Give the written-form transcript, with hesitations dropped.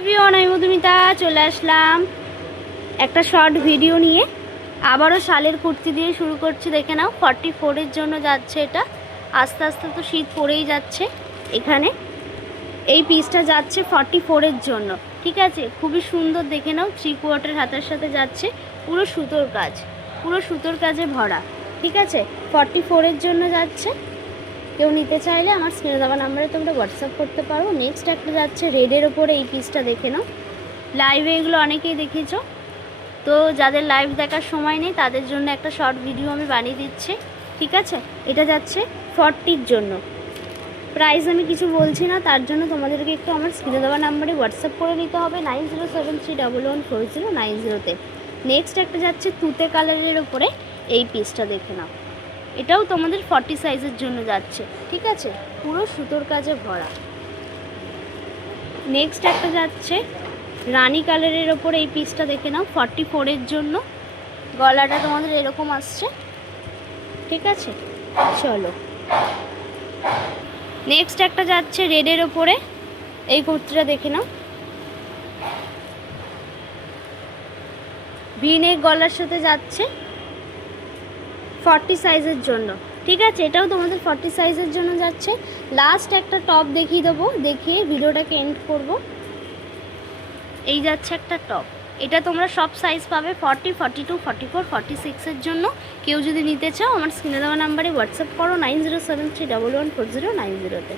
Everyone, আমি মধুমিতা চলে আসলাম একটা শর্ট ভিডিও নিয়ে। আবারও শালের কুর্তি দিয়ে শুরু করছি। দেখে নাও, 44-এর জন্য যাচ্ছে এটা। আস্তে আস্তে তো শীত পড়েই যাচ্ছে। এখানে এই পিসটা যাচ্ছে 44-এর জন্য, ঠিক আছে। খুবই সুন্দর, দেখে নাও। 3/4 হাতার সাথে যাচ্ছে, পুরো সুতোর কাজ, পুরো সুতোর কাজে ভরা, ঠিক আছে। 44-এর জন্য যাচ্ছে। কেউ নিতে চাইলে আমার স্ক্রিনে দেওয়া নাম্বারে তোমরা হোয়াটসঅ্যাপ করতে পারো। নেক্সট একটা যাচ্ছে রেডের ওপরে। এই পিসটা দেখে নাও। লাইভে এগুলো অনেকেই দেখেছো, তো যাদের লাইভ দেখার সময় নেই তাদের জন্য একটা শর্ট ভিডিও আমি বানিয়ে দিচ্ছি, ঠিক আছে। এটা যাচ্ছে 40-র জন্য। প্রাইস আমি কিছু বলছি না, তার জন্য তোমাদেরকে একটু আমার স্ক্রিনে দেওয়া নাম্বারে হোয়াটসঅ্যাপ করে নিতে হবে 9073114090-তে। নেক্সট একটা যাচ্ছে তুতে কালারের ওপরে। এই পিসটা দেখে নাও, এটাও তোমাদের 40 সাইজের জন্য যাচ্ছে, ঠিক আছে। পুরো সুতোর কাজে ভরা। নেক্সট একটা যাচ্ছে রানী কালারের ওপর। এই পিসটা দেখে নাও, 44-এর জন্য। গলাটা তোমাদের এরকম আসছে, ঠিক আছে। চলো, নেক্সট একটা যাচ্ছে রেডের ওপরে। এই কুর্তিটা দেখে নাও, ভি নেক গলার সাথে যাচ্ছে, 40 সাইজের জন্য, ঠিক আছে। এটাও তোমাদের 40 সাইজের জন্য যাচ্ছে। লাস্ট একটা টপ দেখিয়ে দেবো, দেখিয়ে ভিডিওটাকে এন্ড করব। এই যাচ্ছে একটা টপ। এটা তোমরা সব সাইজ পাবে, 40, 42, 44, 46-এর জন্য। কেউ যদি নিতে চাও আমার স্ক্রিনে দেওয়া নাম্বারে হোয়াটসঅ্যাপ করো 9073114090-তে।